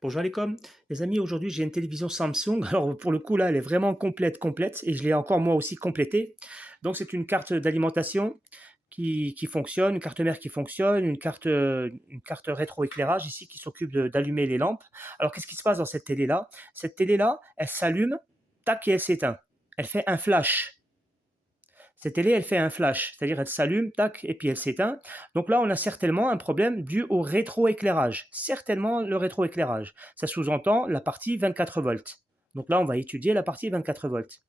Bonjour les amis, aujourd'hui j'ai une télévision Samsung. Alors pour le coup là, elle est vraiment complète et je l'ai encore moi aussi complétée. Donc c'est une carte d'alimentation qui fonctionne, une carte mère qui fonctionne, une carte rétroéclairage ici qui s'occupe d'allumer les lampes. Alors qu'est-ce qui se passe dans cette télé là? Cette télé là, elle s'allume, tac et elle s'éteint. Elle fait un flash. Cette télé, elle fait un flash, c'est-à-dire elle s'allume, tac, et puis elle s'éteint. Donc là, on a certainement un problème dû au rétroéclairage. Certainement le rétroéclairage. Ça sous-entend la partie 24 volts. Donc là, on va étudier la partie 24 volts.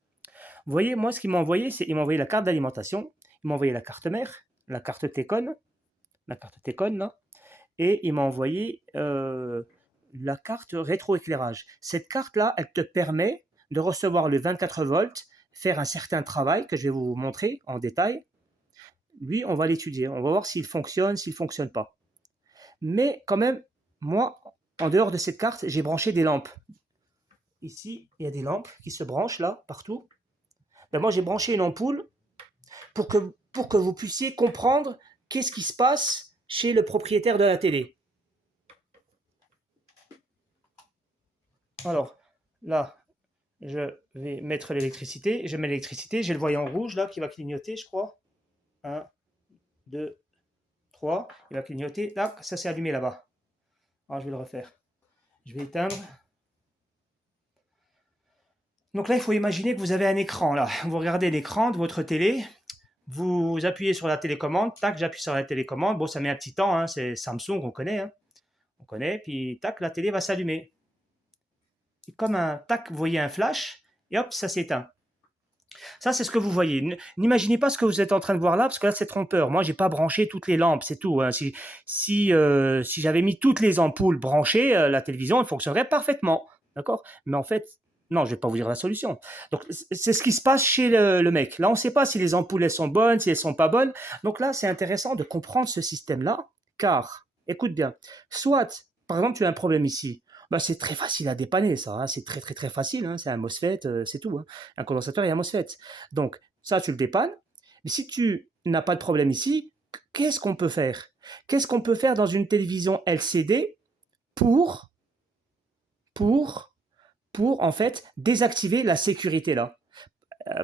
Vous voyez, moi, ce qu'il m'a envoyé, c'est il m'a envoyé la carte d'alimentation, il m'a envoyé la carte mère, la carte Tecon, là, et il m'a envoyé la carte rétroéclairage. Cette carte-là, elle te permet de recevoir le 24 volts, faire un certain travail que je vais vous montrer en détail. Lui, on va l'étudier. On va voir s'il fonctionne pas. Mais quand même, moi, en dehors de cette carte, j'ai branché des lampes. Ici, il y a des lampes qui se branchent là, partout. Ben moi, j'ai branché une ampoule pour que vous puissiez comprendre qu'est-ce qui se passe chez le propriétaire de la télé. Alors, là, je vais mettre l'électricité. Je mets l'électricité. J'ai le voyant rouge là qui va clignoter, je crois. Un, 2, 3. Il va clignoter. Là, ça s'est allumé là-bas. Alors, je vais le refaire. Je vais éteindre. Donc là, il faut imaginer que vous avez un écran là. Vous regardez l'écran de votre télé. Vous appuyez sur la télécommande. Tac, j'appuie sur la télécommande. Bon, ça met un petit temps. Hein, c'est Samsung, on connaît. Hein. On connaît. Puis tac, la télé va s'allumer. Et comme un tac, vous voyez un flash. Et hop, ça s'éteint. Ça, c'est ce que vous voyez. N'imaginez pas ce que vous êtes en train de voir là, parce que là, c'est trompeur. Moi, j'ai pas branché toutes les lampes, c'est tout. Hein. Si j'avais mis toutes les ampoules branchées, la télévision, elle fonctionnerait parfaitement. D'accord? Mais en fait, non, je vais pas vous dire la solution. Donc, c'est ce qui se passe chez le mec. Là, on ne sait pas si les ampoules, elles sont bonnes, si elles sont pas bonnes. Donc là, c'est intéressant de comprendre ce système-là, car, écoute bien, soit, par exemple, tu as un problème ici. Bah, c'est très facile à dépanner, ça. Hein. C'est très, très, très facile. Hein. C'est un MOSFET, c'est tout. Hein. Un condensateur et un MOSFET. Donc, ça, tu le dépannes. Mais si tu n'as pas de problème ici, qu'est-ce qu'on peut faire? Qu'est-ce qu'on peut faire dans une télévision LCD pour, pour, pour en fait désactiver la sécurité là?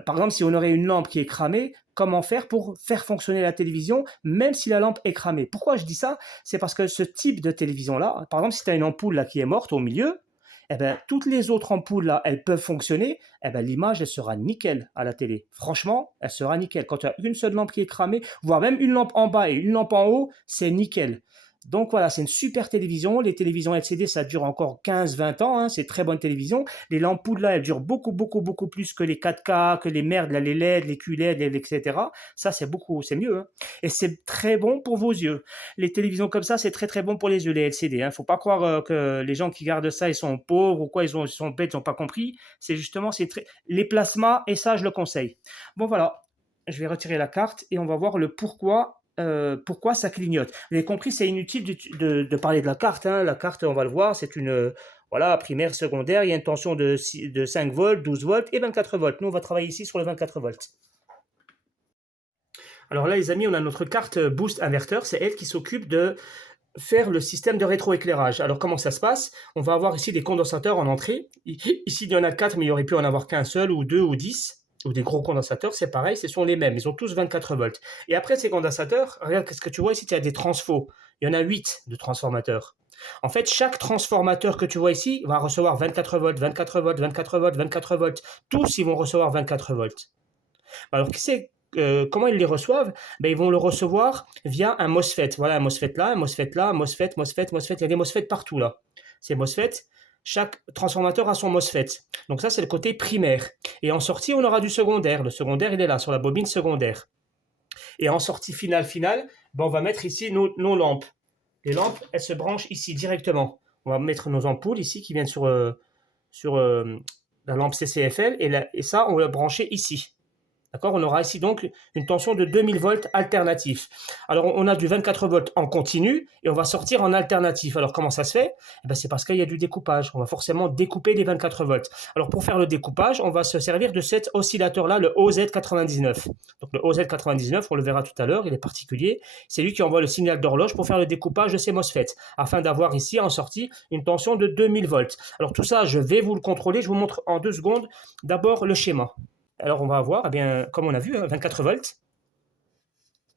Par exemple, si on aurait une lampe qui est cramée, comment faire pour faire fonctionner la télévision même si la lampe est cramée? Pourquoi je dis ça? C'est parce que ce type de télévision-là, par exemple, si tu as une ampoule là qui est morte au milieu, eh ben, toutes les autres ampoules là, elles peuvent fonctionner, eh ben, l'image, elle sera nickel à la télé. Franchement, elle sera nickel. Quand tu as une seule lampe qui est cramée, voire même une lampe en bas et une lampe en haut, c'est nickel. Donc voilà, c'est une super télévision. Les télévisions LCD, ça dure encore 15-20 ans. Hein, c'est très bonne télévision. Les lampoules là, elles durent beaucoup plus que les 4K, que les merdes, là, les LED, les QLED, etc. Ça, c'est mieux. Hein. Et c'est très bon pour vos yeux. Les télévisions comme ça, c'est très bon pour les yeux, les LCD. Hein. Faut pas croire que les gens qui gardent ça, ils sont pauvres ou quoi, ils sont bêtes, ils n'ont pas compris. C'est justement, les plasmas, et ça, je le conseille. Bon, voilà. Je vais retirer la carte et on va voir le pourquoi ça clignote. Vous avez compris, c'est inutile de parler de la carte. Hein. La carte, on va le voir, c'est une voilà, primaire, secondaire. Il y a une tension de 5 volts, 12 volts et 24 volts. Nous, on va travailler ici sur le 24 volts. Alors là, les amis, on a notre carte Boost Inverter. C'est elle qui s'occupe de faire le système de rétroéclairage. Alors comment ça se passe? On va avoir ici des condensateurs en entrée. Ici, il y en a 4, mais il aurait pu en avoir qu'un seul, ou 2, ou 10. Ou des gros condensateurs, c'est pareil, ce sont les mêmes. Ils ont tous 24 volts. Et après ces condensateurs, regarde ce que tu vois ici, tu as des transfos. Il y en a 8 de transformateurs. En fait, chaque transformateur que tu vois ici va recevoir 24 volts, 24 volts, 24 volts, 24 volts. Tous, ils vont recevoir 24 volts. Alors, comment ils les reçoivent? Ben, ils vont le recevoir via un MOSFET. Voilà, un MOSFET là, un MOSFET là, un MOSFET, MOSFET, MOSFET. Il y a des MOSFET partout là. Ces MOSFET, chaque transformateur a son MOSFET. Donc ça, c'est le côté primaire. Et en sortie, on aura du secondaire. Le secondaire, il est là, sur la bobine secondaire. Et en sortie finale, ben, on va mettre ici nos lampes. Les lampes, elles se branchent ici directement. On va mettre nos ampoules ici qui viennent sur la lampe CCFL et ça, on va brancher ici. D'accord? On aura ici donc une tension de 2000 volts alternatif. Alors, on a du 24 volts en continu et on va sortir en alternatif. Alors, comment ça se fait? Eh ben, c'est parce qu'il y a du découpage. On va forcément découper les 24 volts. Alors, pour faire le découpage, on va se servir de cet oscillateur-là, le OZ99. Donc, le OZ99, on le verra tout à l'heure, il est particulier. C'est lui qui envoie le signal d'horloge pour faire le découpage de ces MOSFET, afin d'avoir ici en sortie une tension de 2000 volts. Alors, tout ça, je vais vous le contrôler. Je vous montre en 2 secondes d'abord le schéma. Alors, on va avoir, eh bien, comme on a vu, 24 volts.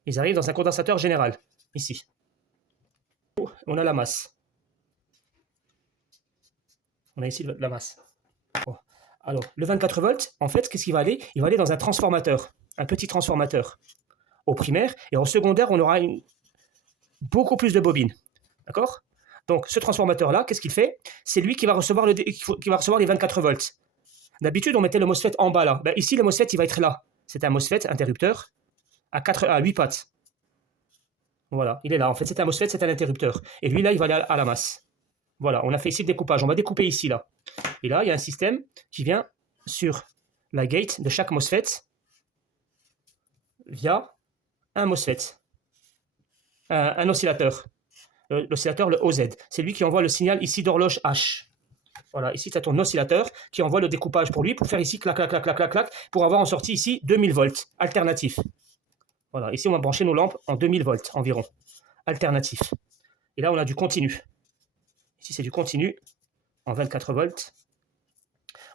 Ils arrivent dans un condensateur général, ici. On a la masse. On a ici la masse. Bon. Alors, le 24 volts, en fait, qu'est-ce qu'il va aller? Il va aller dans un transformateur, un petit transformateur, au primaire. Et au secondaire, on aura beaucoup plus de bobines. D'accord? Donc, ce transformateur-là, qu'est-ce qu'il fait? C'est lui qui va recevoir les 24 volts. D'habitude, on mettait le MOSFET en bas là. Ben, ici, le MOSFET, il va être là. C'est un MOSFET interrupteur à 8 pattes. Voilà, il est là. En fait, c'est un MOSFET, c'est un interrupteur. Et lui, là, il va aller à la masse. Voilà, on a fait ici le découpage. On va découper ici, là. Et là, il y a un système qui vient sur la gate de chaque MOSFET via un MOSFET, un oscillateur. L'oscillateur, le OZ. C'est lui qui envoie le signal ici d'horloge H. Voilà, ici, c'est ton oscillateur qui envoie le découpage pour lui, pour faire ici clac, clac, clac, clac, clac, clac, pour avoir en sortie ici 2000 volts, alternatif. Voilà, ici, on va brancher nos lampes en 2000 volts environ, alternatif. Et là, on a du continu. Ici, c'est du continu en 24 volts.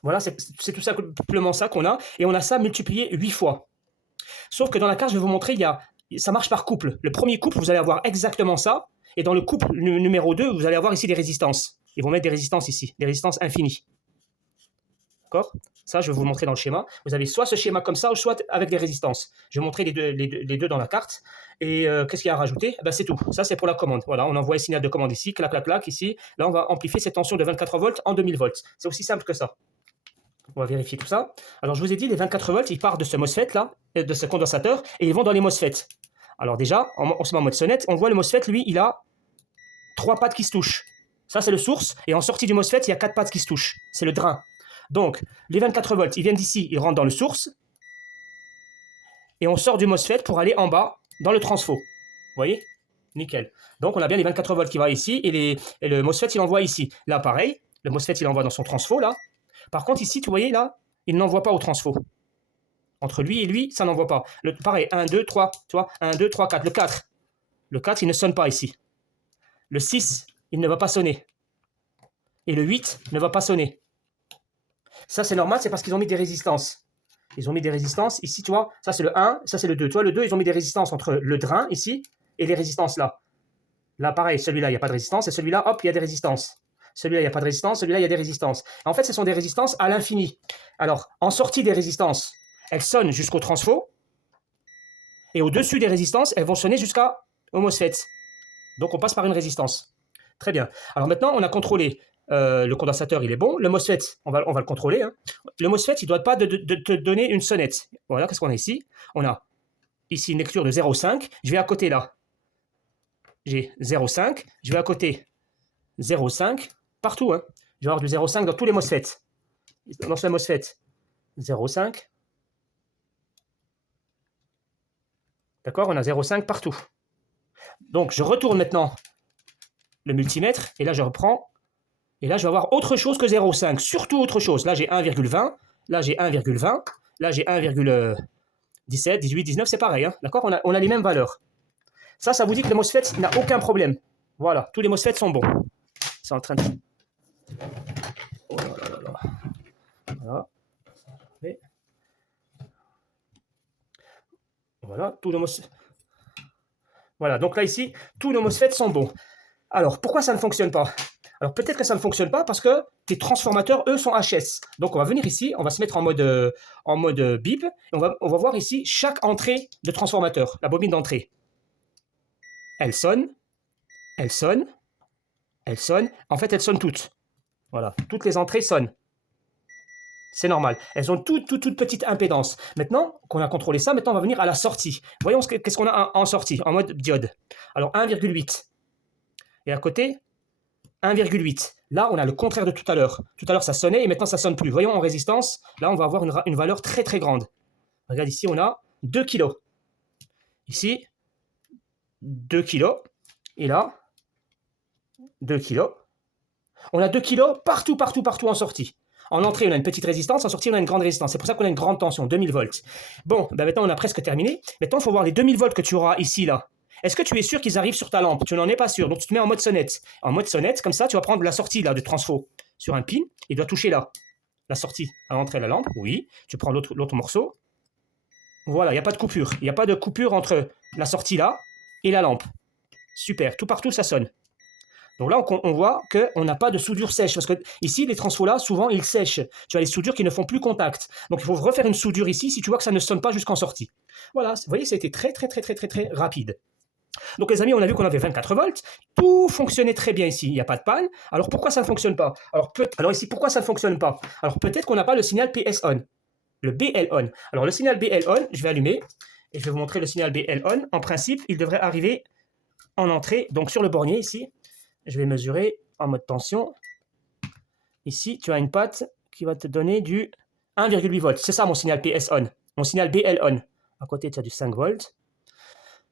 Voilà, c'est tout simplement ça qu'on a. Et on a ça multiplié 8 fois. Sauf que dans la carte, je vais vous montrer, ça marche par couple. Le premier couple, vous allez avoir exactement ça. Et dans le couple numéro 2, vous allez avoir ici des résistances. Ils vont mettre des résistances ici, des résistances infinies. D'accord? Ça, je vais vous le montrer dans le schéma. Vous avez soit ce schéma comme ça, ou soit avec des résistances. Je vais montrer les deux dans la carte. Et qu'est-ce qu'il y a à rajouter? Ben, c'est tout. Ça, c'est pour la commande. Voilà, on envoie un signal de commande ici, clac, clac, clac, ici. Là, on va amplifier cette tension de 24 volts en 2000 volts. C'est aussi simple que ça. On va vérifier tout ça. Alors, je vous ai dit, les 24 volts, ils partent de ce MOSFET, là, de ce condensateur, et ils vont dans les MOSFET. Alors déjà, on se met en mode sonnette. On voit le MOSFET, lui, il a 3 pattes qui se touchent. Ça, c'est le source. Et en sortie du MOSFET, il y a 4 pattes qui se touchent. C'est le drain. Donc, les 24 volts, ils viennent d'ici, ils rentrent dans le source. Et on sort du MOSFET pour aller en bas, dans le transfo. Vous voyez? Nickel. Donc, on a bien les 24 volts qui vont ici. Et le MOSFET, il envoie ici. Là, pareil. Le MOSFET, il envoie dans son transfo, là. Par contre, ici, tu voyez, là, il n'envoie pas au transfo. Entre lui et lui, ça n'envoie pas. Pareil, 1, 2, 3. Tu vois? 1, 2, 3, 4. Le 4. Le 4, il ne sonne pas ici. Le 6, il ne va pas sonner. Et le 8 ne va pas sonner. Ça, c'est normal, c'est parce qu'ils ont mis des résistances. Ils ont mis des résistances. Ici, tu vois, ça, c'est le 1, ça, c'est le 2. Tu vois, le 2, ils ont mis des résistances entre le drain, ici, et les résistances là. Là, pareil, celui-là, il n'y a pas de résistance. Et celui-là, hop, il y a des résistances. Celui-là, il n'y a pas de résistance. Celui-là, il y a des résistances. En fait, ce sont des résistances à l'infini. Alors, en sortie des résistances, elles sonnent jusqu'au transfo. Et au-dessus des résistances, elles vont sonner jusqu'au MOSFET. Donc, on passe par une résistance. Très bien. Alors maintenant, on a contrôlé. Le condensateur, il est bon. Le MOSFET, on va le contrôler. Hein. Le MOSFET, il ne doit pas te donner une sonnette. Voilà, qu'est-ce qu'on a ici? On a ici une lecture de 0,5. Je vais à côté là. J'ai 0,5. Je vais à côté 0,5. Partout. Hein. Je vais avoir du 0,5 dans tous les MOSFET. Dans ce MOSFET, 0,5. D'accord? On a 0,5 partout. Donc, je retourne maintenant le multimètre. Et là, je reprends. Et là, je vais avoir autre chose que 0,5, surtout autre chose. Là, j'ai 1,20. Là, j'ai 1,20. Là, j'ai 1,17, 18, 19, c'est pareil. Hein, d'accord? On a les mêmes valeurs. Ça vous dit que le MOSFET n'a aucun problème. Voilà, tous les MOSFET sont bons. C'est en train de... Oh là là là là. Voilà. Et... Voilà, tous nos MOSFET... Voilà, donc là, ici, tous nos MOSFET sont bons. Alors, pourquoi ça ne fonctionne pas? Alors, peut-être que ça ne fonctionne pas parce que tes transformateurs, eux, sont HS. Donc, on va venir ici, on va se mettre en mode bip. Et on va voir ici chaque entrée de transformateur, la bobine d'entrée. Elle sonne, elle sonne, elle sonne. En fait, elles sonnent toutes. Voilà, toutes les entrées sonnent. C'est normal. Elles ont toute petite impédance. Maintenant qu'on a contrôlé ça, maintenant, on va venir à la sortie. Voyons qu'est-ce qu'on a en sortie, en mode diode. Alors, 1,8. Et à côté... 1,8. Là, on a le contraire de tout à l'heure. Tout à l'heure, ça sonnait et maintenant, ça ne sonne plus. Voyons en résistance, là, on va avoir une valeur très, très grande. Regarde ici, on a 2 kg. Ici, 2 kg. Et là, 2 kg. On a 2 kg partout, partout, partout en sortie. En entrée, on a une petite résistance. En sortie, on a une grande résistance. C'est pour ça qu'on a une grande tension, 2000 volts. Bon, ben maintenant, on a presque terminé. Maintenant, il faut voir les 2000 volts que tu auras ici, là. Est-ce que tu es sûr qu'ils arrivent sur ta lampe? Tu n'en es pas sûr. Donc, tu te mets en mode sonnette. En mode sonnette, comme ça, tu vas prendre la sortie là, de transfo sur un pin. Il doit toucher là. La sortie à l'entrée de la lampe. Oui. Tu prends l'autre morceau. Voilà, il n'y a pas de coupure. Il n'y a pas de coupure entre la sortie là et la lampe. Super. Tout partout, ça sonne. Donc là, on voit qu'on n'a pas de soudure sèche. Parce que ici, les transfos là, souvent, ils sèchent. Tu as les soudures qui ne font plus contact. Donc, il faut refaire une soudure ici si tu vois que ça ne sonne pas jusqu'en sortie. Voilà, vous voyez, ça a été très, très, très, très, très, très rapide. Donc, les amis, on a vu qu'on avait 24 volts. Tout fonctionnait très bien ici. Il n'y a pas de panne. Alors, pourquoi ça ne fonctionne pas? Alors ici, pourquoi ça ne fonctionne pas? Alors, peut-être qu'on n'a pas le signal PS on. Le BL on. Alors, le signal BL on, je vais allumer. Et je vais vous montrer le signal BL on. En principe, il devrait arriver en entrée. Donc, sur le bornier ici. Je vais mesurer en mode tension. Ici, tu as une patte qui va te donner du 1,8 volts. C'est ça mon signal PS on. Mon signal BL on. À côté, tu as du 5 volts.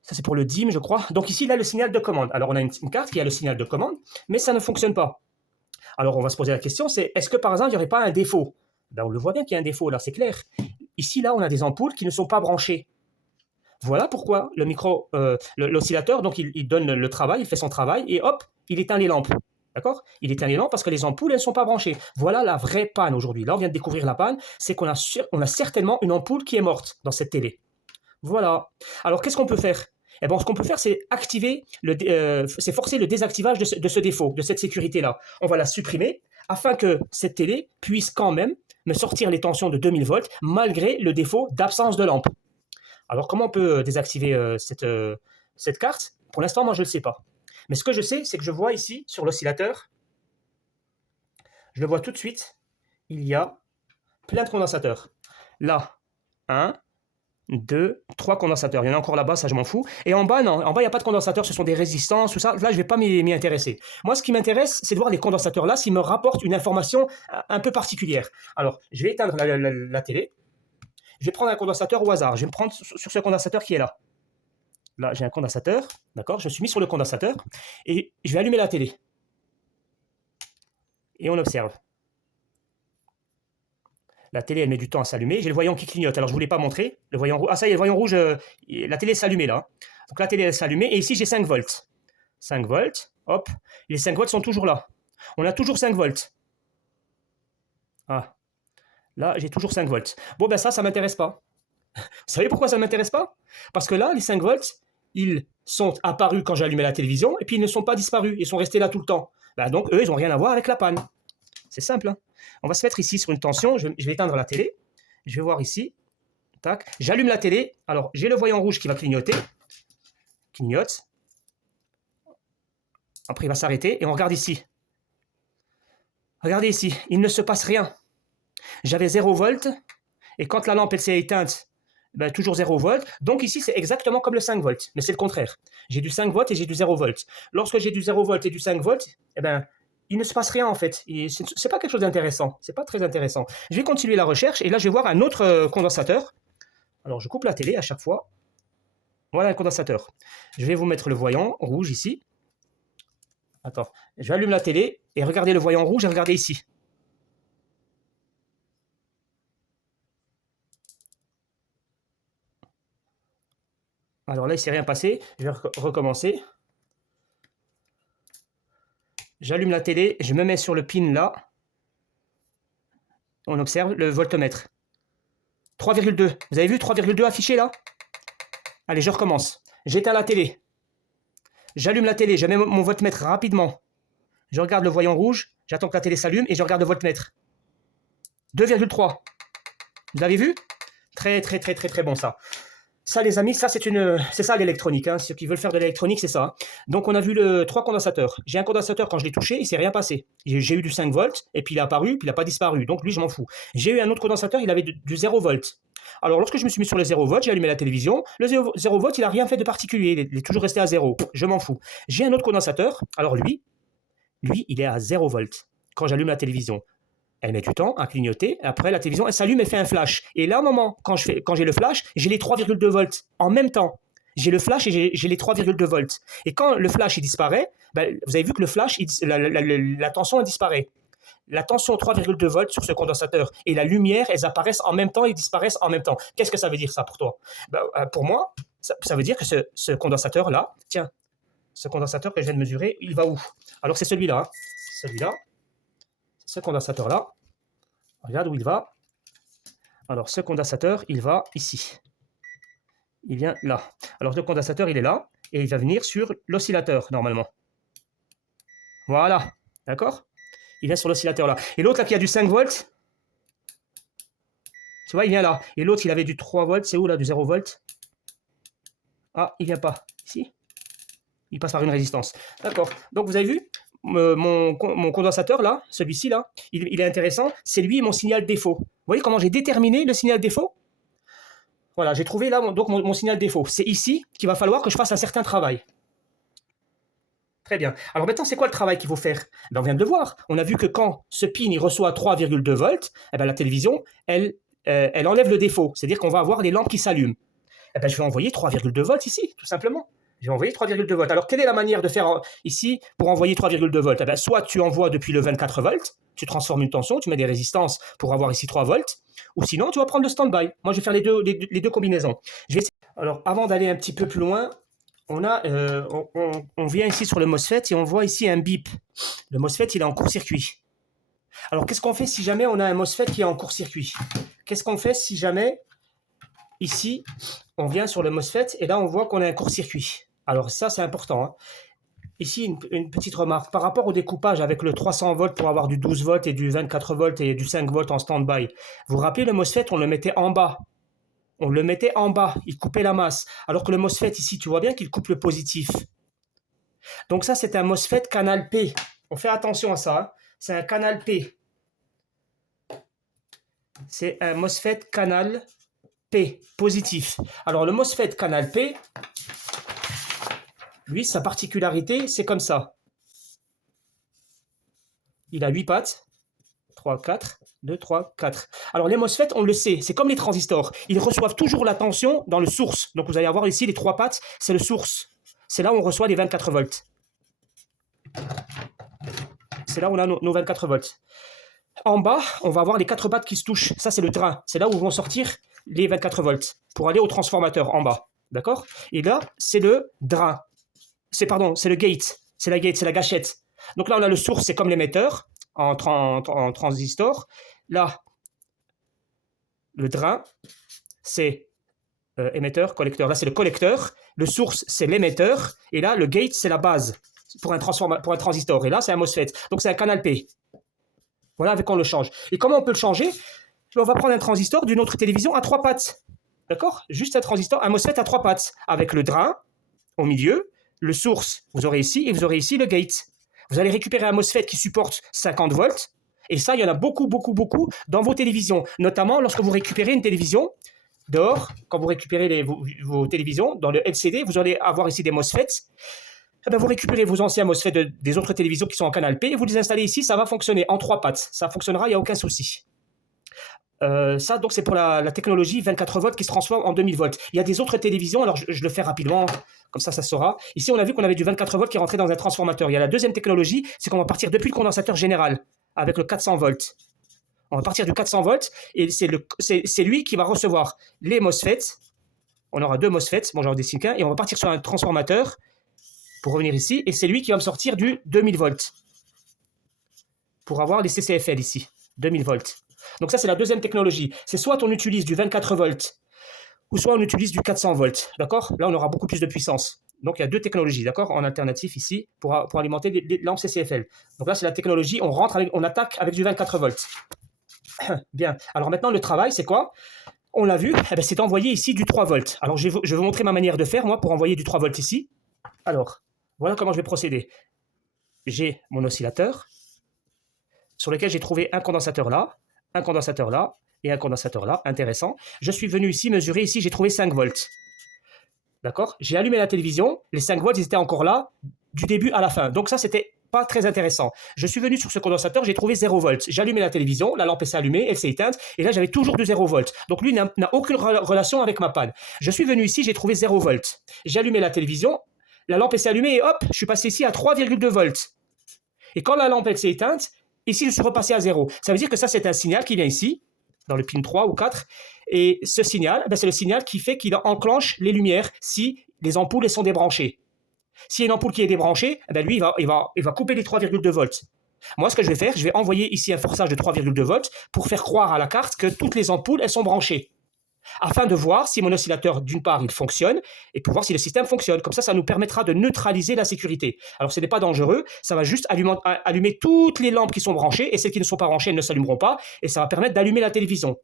Ça, c'est pour le DIM, je crois. Donc ici, là, le signal de commande. Alors, on a une carte qui a le signal de commande, mais ça ne fonctionne pas. Alors, on va se poser la question, c'est est-ce que par exemple, il n'y aurait pas un défaut? Ben, on le voit bien qu'il y a un défaut, là, c'est clair. Ici, là, on a des ampoules qui ne sont pas branchées. Voilà pourquoi le micro, l'oscillateur, donc il donne le travail, il fait son travail, et hop, il éteint les lampes. D'accord? Il éteint les lampes parce que les ampoules, elles ne sont pas branchées. Voilà la vraie panne aujourd'hui. Là, on vient de découvrir la panne, c'est qu'on a certainement une ampoule qui est morte dans cette télé. Voilà. Alors, qu'est-ce qu'on peut faire? Eh bien, ce qu'on peut faire, c'est c'est forcer le désactivage de ce défaut, de cette sécurité-là. On va la supprimer afin que cette télé puisse quand même me sortir les tensions de 2000 volts malgré le défaut d'absence de lampe. Alors, comment on peut désactiver cette carte? Pour l'instant, moi, je ne le sais pas. Mais ce que je sais, c'est que je vois ici, sur l'oscillateur, je le vois tout de suite, il y a plein de condensateurs. Là, 1, 2, 3 condensateurs. Il y en a encore là-bas, ça je m'en fous. Et en bas, non. En bas, il n'y a pas de condensateurs, ce sont des résistances, tout ça. Là, je ne vais pas m'y intéresser. Moi, ce qui m'intéresse, c'est de voir les condensateurs là, s'ils me rapportent une information un peu particulière. Alors, je vais éteindre la télé. Je vais prendre un condensateur au hasard. Je vais me prendre sur ce condensateur qui est là. Là, j'ai un condensateur. D'accord? Je me suis mis sur le condensateur. Et je vais allumer la télé. Et on observe. La télé, elle met du temps à s'allumer. J'ai le voyant qui clignote. Alors, je ne vous l'ai pas montré. Le voyant rouge. Ah, ça y est, le voyant rouge, la télé s'est allumée là. Donc, la télé, elle s'est allumée. Et ici, j'ai 5 volts. 5 volts. Hop. Les 5 volts sont toujours là. On a toujours 5 volts. Ah. Là, j'ai toujours 5 volts. Bon, ben ça ne m'intéresse pas. Vous savez pourquoi ça ne m'intéresse pas? Parce que là, les 5 volts, ils sont apparus quand j'ai allumé la télévision. Et puis, ils ne sont pas disparus. Ils sont restés là tout le temps. Ben, donc, eux, ils n'ont rien à voir avec la panne. C'est simple, hein. On va se mettre ici sur une tension. Je vais éteindre la télé. Je vais voir ici. Tac. J'allume la télé. Alors, j'ai le voyant rouge qui va clignoter. Clignote. Après, il va s'arrêter. Et on regarde ici. Regardez ici. Il ne se passe rien. J'avais 0 volt. Et quand la lampe elle s'est éteinte, ben, toujours 0 volt. Donc ici, c'est exactement comme le 5 volts. Mais c'est le contraire. J'ai du 5 volts et j'ai du 0 volt. Lorsque j'ai du 0 volt et du 5 volts, eh ben, il ne se passe rien en fait. C'est pas quelque chose d'intéressant. C'est pas très intéressant. Je vais continuer la recherche et là je vais voir un autre condensateur. Alors je coupe la télé à chaque fois. Voilà un condensateur. Je vais vous mettre le voyant rouge ici. Attends, j'allume la télé et regardez le voyant rouge et regardez ici. Alors là il ne s'est rien passé. Je vais recommencer. J'allume la télé, je me mets sur le pin là. On observe le voltmètre. 3,2. Vous avez vu 3,2 affiché là? Allez, je recommence. J'éteins la télé. J'allume la télé, je mets mon voltmètre rapidement. Je regarde le voyant rouge, j'attends que la télé s'allume et je regarde le voltmètre. 2,3. Vous l'avez vu? Très, très, très, très, très bon ça. Ça, les amis, ça c'est ça l'électronique. Hein. Ceux qui veulent faire de l'électronique, c'est ça. Donc, on a vu 3 condensateurs. J'ai un condensateur, quand je l'ai touché, il ne s'est rien passé. J'ai eu du 5 volts, et puis il est apparu, puis il n'a pas disparu. Donc, lui, je m'en fous. J'ai eu un autre condensateur, il avait du 0 volt. Alors, lorsque je me suis mis sur le 0 volt, j'ai allumé la télévision. Le 0 volt, il n'a rien fait de particulier. Il est toujours resté à 0. Je m'en fous. J'ai un autre condensateur. Alors, lui, il est à 0 volt quand j'allume la télévision. elle met du temps à clignoter. Après, la télévision, elle s'allume et fait un flash. Et là, au moment, quand j'ai le flash, j'ai les 3,2 volts en même temps. J'ai le flash et j'ai les 3,2 volts. Et quand le flash il disparaît, ben, vous avez vu que le flash, la tension elle disparaît. La tension 3,2 volts sur ce condensateur et la lumière, elles apparaissent en même temps et disparaissent en même temps. Qu'est-ce que ça veut dire ça pour toi? Ben, pour moi, ça veut dire que ce condensateur-là, tiens, ce condensateur que je viens de mesurer, il va où? Alors c'est celui-là. Hein. Celui-là, ce condensateur-là, regarde où il va. Alors ce condensateur, il va ici. Il vient là. Alors le condensateur, il est là et il va venir sur l'oscillateur normalement. Voilà, d'accord? Il vient sur l'oscillateur là. Et l'autre là qui a du 5 volts, tu vois, il vient là. Et l'autre, il avait du 3 volts, c'est où là, du 0 volts? Ah, il vient pas. Ici? Il passe par une résistance. D'accord. Donc vous avez vu, mon condensateur là, celui-ci là, il est intéressant. C'est lui mon signal défaut. Vous voyez comment j'ai déterminé le signal défaut? Voilà, j'ai trouvé là donc mon signal défaut. C'est ici qu'il va falloir que je fasse un certain travail. Très bien. Alors maintenant, c'est quoi le travail qu'il faut faire? Ben, on vient de le voir. On a vu que quand ce pin il reçoit 3,2 volts, eh ben, la télévision, elle enlève le défaut. C'est-à-dire qu'on va avoir les lampes qui s'allument. Eh ben, je vais envoyer 3,2 volts ici, tout simplement. Je vais envoyer 3,2 volts. Alors, quelle est la manière de faire ici pour envoyer 3,2 volts? Eh ben, soit tu envoies depuis le 24 volts, tu transformes une tension, tu mets des résistances pour avoir ici 3 volts, ou sinon, tu vas prendre le stand-by. Moi, je vais faire les deux combinaisons. Alors, avant d'aller un petit peu plus loin, on vient ici sur le MOSFET et on voit ici un bip. Le MOSFET, il est en court-circuit. Alors, qu'est-ce qu'on fait si jamais on a un MOSFET qui est en court-circuit? Qu'est-ce qu'on fait si jamais, ici, on vient sur le MOSFET et là, on voit qu'on a un court-circuit? Alors, ça, c'est important. Hein. Ici, une petite remarque. Par rapport au découpage avec le 300 volts pour avoir du 12 volts et du 24 volts et du 5 volts en stand-by, vous vous rappelez, le MOSFET, on le mettait en bas. On le mettait en bas, il coupait la masse. Alors que le MOSFET ici, tu vois bien qu'il coupe le positif. Donc ça, c'est un MOSFET canal P. On fait attention à ça. Hein. C'est un canal P. C'est un MOSFET canal P, positif. Alors le MOSFET canal P, lui, sa particularité, c'est comme ça. Il a 8 pattes. 3, 4, 2, 3, 4. Alors les MOSFET, on le sait, c'est comme les transistors. Ils reçoivent toujours la tension dans le source. Donc vous allez avoir ici les 3 pattes, c'est le source. C'est là où on reçoit les 24 volts. C'est là où on a nos 24 volts. En bas, on va avoir les 4 pattes qui se touchent. Ça, c'est le drain. C'est là où vont sortir les 24 volts pour aller au transformateur en bas. D'accord? Et là, c'est le drain. C'est le gate. C'est la gate, c'est la gâchette. Donc là, on a le source, c'est comme l'émetteur en transistor. Là, le drain, c'est émetteur, collecteur. Là, c'est le collecteur. Le source, c'est l'émetteur. Et là, le gate, c'est la base pour un transistor. Et là, c'est un MOSFET. Donc, c'est un canal P. Voilà avec quoi on le change. Et comment on peut le changer? On va prendre un transistor d'une autre télévision à 3 pattes. D'accord? Juste un transistor, un MOSFET à 3 pattes. Avec le drain au milieu, le source, vous aurez ici, et vous aurez ici le gate. Vous allez récupérer un MOSFET qui supporte 50 volts. Et ça, il y en a beaucoup, beaucoup, beaucoup dans vos télévisions. Notamment lorsque vous récupérez une télévision dehors, quand vous récupérez vos télévisions, dans le LCD, vous allez avoir ici des MOSFET. Eh bien, vous récupérez vos anciens MOSFET des autres télévisions qui sont en canal P et vous les installez ici, ça va fonctionner en 3 pattes. Ça fonctionnera, il n'y a aucun souci. Ça, donc, c'est pour la technologie 24 volts qui se transforme en 2000 volts. Il y a des autres télévisions, alors je le fais rapidement, comme ça se saura. Ici, on a vu qu'on avait du 24 volts qui rentrait dans un transformateur. Il y a la deuxième technologie, c'est qu'on va partir depuis le condensateur général, avec le 400 volts. On va partir du 400 volts, et c'est lui qui va recevoir les MOSFET. On aura 2 MOSFET, bon, j'en dessine qu'un, et on va partir sur un transformateur, pour revenir ici, et c'est lui qui va me sortir du 2000 volts. Pour avoir les CCFL ici, 2000 volts. Donc ça, c'est la deuxième technologie. C'est soit on utilise du 24 volts, ou soit on utilise du 400 volts, d'accord? Là, on aura beaucoup plus de puissance. Donc, il y a 2 technologies, d'accord? En alternatif ici, pour alimenter les lampes CCFL. Donc là, c'est la technologie, on attaque avec du 24 volts. Bien. Alors maintenant, le travail, c'est quoi? On l'a vu, eh bien, c'est envoyer ici du 3 volts. Alors, je vais vous montrer ma manière de faire, moi, pour envoyer du 3 volts ici. Alors, voilà comment je vais procéder. J'ai mon oscillateur, sur lequel j'ai trouvé un condensateur là, et un condensateur là, intéressant. Je suis venu ici mesurer, ici j'ai trouvé 5 volts. D'accord? J'ai allumé la télévision, les 5 volts ils étaient encore là, du début à la fin. Donc ça c'était pas très intéressant. Je suis venu sur ce condensateur, j'ai trouvé 0 volts. J'allumais la télévision, la lampe s'est allumée, elle s'est éteinte, et là j'avais toujours de 0 volts. Donc lui n'a aucune relation avec ma panne. Je suis venu ici, j'ai trouvé 0 volts. J'ai allumé la télévision, la lampe s'est allumée, et hop, je suis passé ici à 3,2 volts. Et quand la lampe s'est éteinte, ici je suis repassé à 0. Ça veut dire que ça c'est un signal qui vient ici, dans le pin 3 ou 4, et ce signal, c'est le signal qui fait qu'il enclenche les lumières si les ampoules sont débranchées. S'il y a une ampoule qui est débranchée, lui, il va couper les 3,2 volts. Moi, ce que je vais faire, je vais envoyer ici un forçage de 3,2 volts pour faire croire à la carte que toutes les ampoules, elles sont branchées. Afin de voir si mon oscillateur, d'une part, il fonctionne, et pour voir si le système fonctionne. Comme ça nous permettra de neutraliser la sécurité. Alors, ce n'est pas dangereux, ça va juste allumer toutes les lampes qui sont branchées, et celles qui ne sont pas branchées, elles ne s'allumeront pas, et ça va permettre d'allumer la télévision.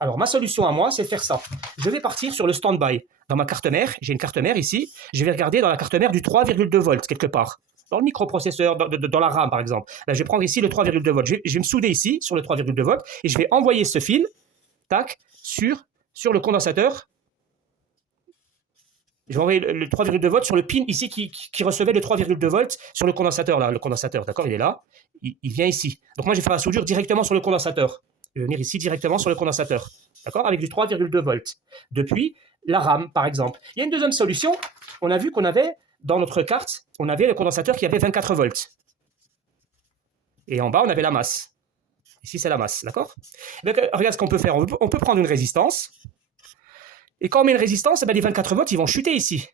Alors, ma solution à moi, c'est de faire ça. Je vais partir sur le stand-by. Dans ma carte mère, j'ai une carte mère ici, je vais regarder dans la carte mère du 3,2 volts, quelque part. Dans le microprocesseur, dans la RAM, par exemple. Là, je vais prendre ici le 3,2 volts. Je vais me souder ici, sur le 3,2 volts, et je vais envoyer ce fil, tac, sur le condensateur. Je vais envoyer le 3,2 volts sur le pin ici qui recevait le 3,2 volts sur le condensateur, là. Le condensateur, d'accord, il est là. Il vient ici. Donc moi, je vais faire la soudure directement sur le condensateur. Je vais venir ici directement sur le condensateur, d'accord, avec du 3,2 volts. Depuis la RAM, par exemple. Il y a une deuxième solution. On a vu qu'on avait, dans notre carte, on avait le condensateur qui avait 24 volts. Et en bas, on avait la masse. Ici, c'est la masse, d'accord. Regarde ce qu'on peut faire. On peut prendre une résistance. Et quand on met une résistance, les 24 volts, ils vont chuter ici.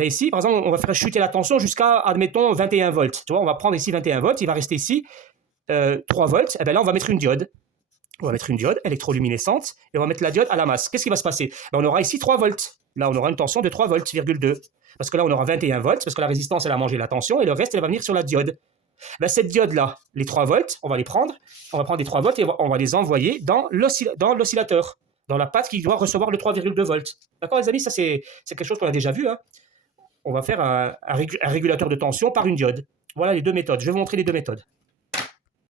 Ici, par exemple, on va faire chuter la tension jusqu'à, admettons, 21 volts. Tu vois, on va prendre ici 21 volts. Il va rester ici 3 volts. Là, on va mettre une diode. On va mettre une diode électroluminescente et on va mettre la diode à la masse. Qu'est-ce qui va se passer? On aura ici 3 volts. Là, on aura une tension de 3 volts, 2. Parce que là, on aura 21 volts, parce que la résistance, elle a mangé la tension, et le reste, elle va venir sur la diode. Cette diode-là, les 3 volts, on va les prendre. On va prendre les 3 volts et on va les envoyer dans l'oscillateur, dans la patte qui doit recevoir le 3,2 volts. D'accord, les amis? Ça, c'est quelque chose qu'on a déjà vu. Hein. On va faire un régulateur de tension par une diode. Voilà les deux méthodes. Je vais vous montrer les deux méthodes.